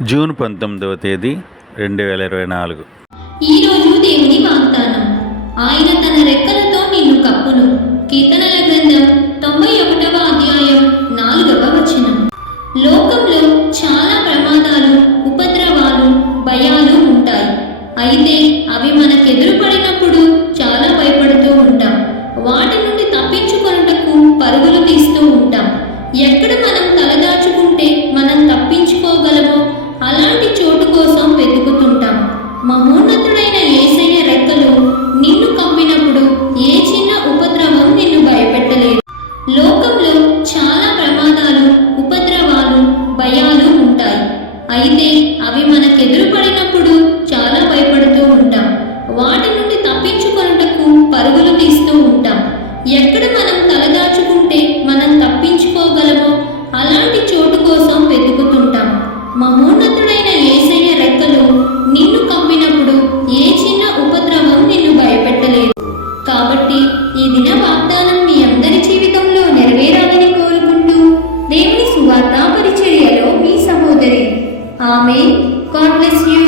June 19వ తేదీ 2024. ఈరోజు దేవుని వాగ్దానం. ఆయన తన రెక్కలతో నిన్ను కప్పును. కీర్తనల గ్రంథం 91వ అధ్యాయం 4వ వచనం. లోకంలో చాలా ప్రమాదాలు, ఉపద్రవాలు, భయాలు ఉంటాయి. అయితే అవి మనకెదురు పడినప్పుడు చాలా భయపడుతూ ఉంటాం. వాటి నుండి తప్పించుకొనుటకు పరుగులు తీస్తూ ఉంటాం. ఎక్కడ మనం తలదాచుకుంటే మనం తప్పించుకోగలమో అలాంటి చోటు కోసం వెతుకుతుంటాం. మహోన్నతుడైన యేసయ్య రెక్కలు నిన్ను కప్పినప్పుడు ఏ చిన్న ఉపద్రవం నిన్ను భయపెట్టలేదు. లోకంలో చాలా ప్రమాదాలు, ఉపద్రవాలు, భయాలు ఉంటాయి. అయితే అవి మనకెదురు పడినప్పుడు చాలా భయపడుతూ ఉంటాం. వాటి నుండి తప్పించుకొనుటకు పరుగులు తీస్తూ ఉంటాం. ఎక్కడ మనం తలదాచుకుంటే మనం తప్పించుకోగలమో అలాంటి చోటు కోసం వెతుకుతుంటాం. మహోన్నతుడైన యేసయ్య రెక్కలు నిన్ను కప్పినప్పుడు ఏ చిన్న ఉపద్రవం నిన్ను భయపెట్టలేదు. కాబట్టి ఈ దిన వాగ్దానం మీ అందరి జీవితంలో నెరవేరాలని కోరుకుంటూ దేవుని సువార్త పరిచర్యలో మీ సహోదరి. ఆమేన్. God bless you.